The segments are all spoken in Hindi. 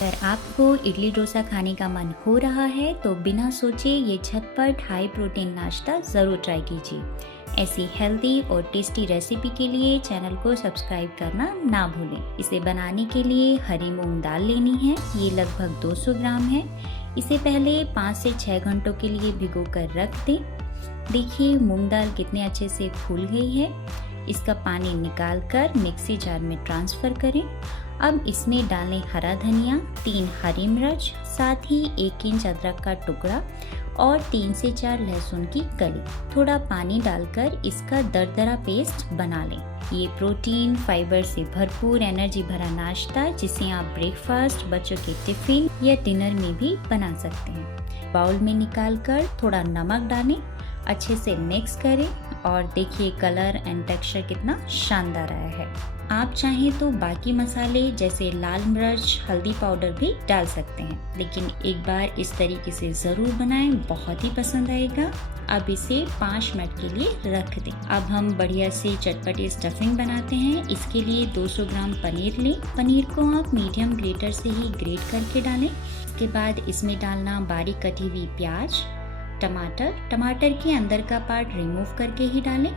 अगर आपको इडली डोसा खाने का मन हो रहा है तो बिना सोचे ये झटपट हाई प्रोटीन नाश्ता ज़रूर ट्राई कीजिए। ऐसी हेल्दी और टेस्टी रेसिपी के लिए चैनल को सब्सक्राइब करना ना भूलें। इसे बनाने के लिए हरी मूंग दाल लेनी है, ये लगभग 200 ग्राम है। इसे पहले 5 से 6 घंटों के लिए भिगो कर रख दें। देखिए मूंग दाल कितने अच्छे से फूल गई है। इसका पानी निकाल कर मिक्सी जार में ट्रांसफ़र करें। अब इसमें डालें हरा धनिया, 3 हरी मिर्च, साथ ही 1 इंच अदरक का टुकड़ा और 3 से 4 लहसुन की कली। थोड़ा पानी डालकर इसका दरदरा पेस्ट बना लें। ये प्रोटीन, फाइबर से भरपूर एनर्जी भरा नाश्ता जिसे आप ब्रेकफास्ट, बच्चों के टिफिन या डिनर में भी बना सकते हैं। बाउल में निकाल कर थोड़ा नमक डालें, अच्छे से मिक्स करें और देखिए कलर एंड टेक्सचर कितना शानदार आया है। आप चाहें तो बाकी मसाले जैसे लाल मिर्च, हल्दी पाउडर भी डाल सकते हैं, लेकिन एक बार इस तरीके से ज़रूर बनाएं, बहुत ही पसंद आएगा। अब इसे 5 मिनट के लिए रख दें। अब हम बढ़िया से चटपटी स्टफिंग बनाते हैं। इसके लिए 200 ग्राम पनीर लें। पनीर को आप मीडियम ग्रेटर से ही ग्रेट करके डालें। इसके बाद इसमें डालना बारीक कटी हुई प्याज, टमाटर के अंदर का पार्ट रिमूव करके ही डालें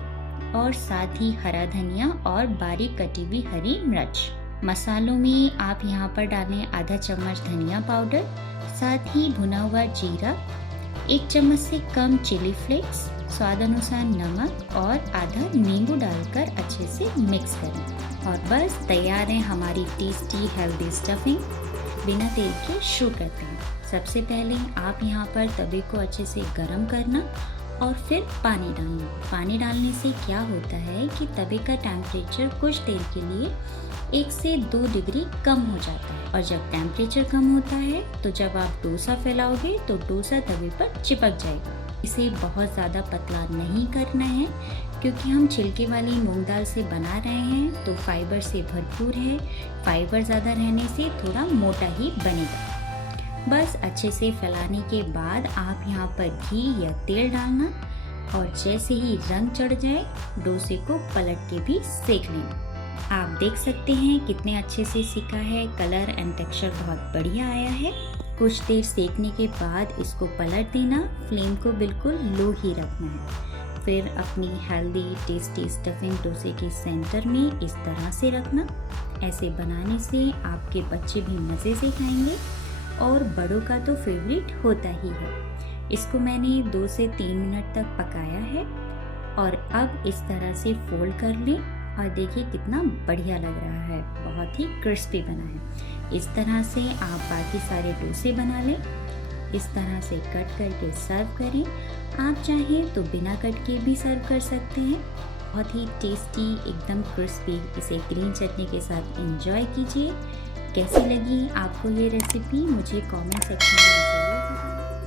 और साथ ही हरा धनिया और बारीक कटी हुई हरी मिर्च। मसालों में आप यहाँ पर डालें आधा चम्मच धनिया पाउडर, साथ ही भुना हुआ जीरा, 1 चम्मच से कम चिली फ्लेक्स, स्वाद अनुसार नमक और आधा नींबू डालकर अच्छे से मिक्स करें। और बस तैयार है हमारी टेस्टी हेल्दी स्टफिंग। बिना तेल के शुरू करते हैं। सबसे पहले आप यहाँ पर तवे को अच्छे से गर्म करना और फिर पानी डालना। पानी डालने से क्या होता है कि तवे का टेम्परेचर कुछ देर के लिए 1 से 2 डिग्री कम हो जाता है, और जब टेम्परेचर कम होता है तो जब आप डोसा फैलाओगे तो डोसा तवे पर चिपक जाएगा। इसे बहुत ज़्यादा पतला नहीं करना है क्योंकि हम छिलके वाली मूंग दाल से बना रहे हैं तो फाइबर से भरपूर है। फाइबर ज़्यादा रहने से थोड़ा मोटा ही बनेगा। बस अच्छे से फैलाने के बाद आप यहाँ पर घी या तेल डालना और जैसे ही रंग चढ़ जाए डोसे को पलट के भी सेक लेना। आप देख सकते हैं कितने अच्छे से सिका है, कलर एंड टेक्सचर बहुत बढ़िया आया है। कुछ देर सेकने के बाद इसको पलट देना, फ्लेम को बिल्कुल लो ही रखना है। फिर अपनी हेल्दी टेस्टी स्टफिंग डोसे के सेंटर में इस तरह से रखना। ऐसे बनाने से आपके बच्चे भी मज़े से खाएंगे और बड़ों का तो फेवरेट होता ही है। इसको मैंने 2 से 3 मिनट तक पकाया है और अब इस तरह से फोल्ड कर लें और देखिए कितना बढ़िया लग रहा है, बहुत ही क्रिस्पी बना है। इस तरह से आप बाकी सारे डोसे बना लें। इस तरह से कट करके सर्व करें। आप चाहें तो बिना कट के भी सर्व कर सकते हैं। बहुत ही टेस्टी, एकदम क्रिस्पी। इसे ग्रीन चटनी के साथ एंजॉय कीजिए। कैसी लगी आपको ये रेसिपी मुझे कमेंट सेक्शन में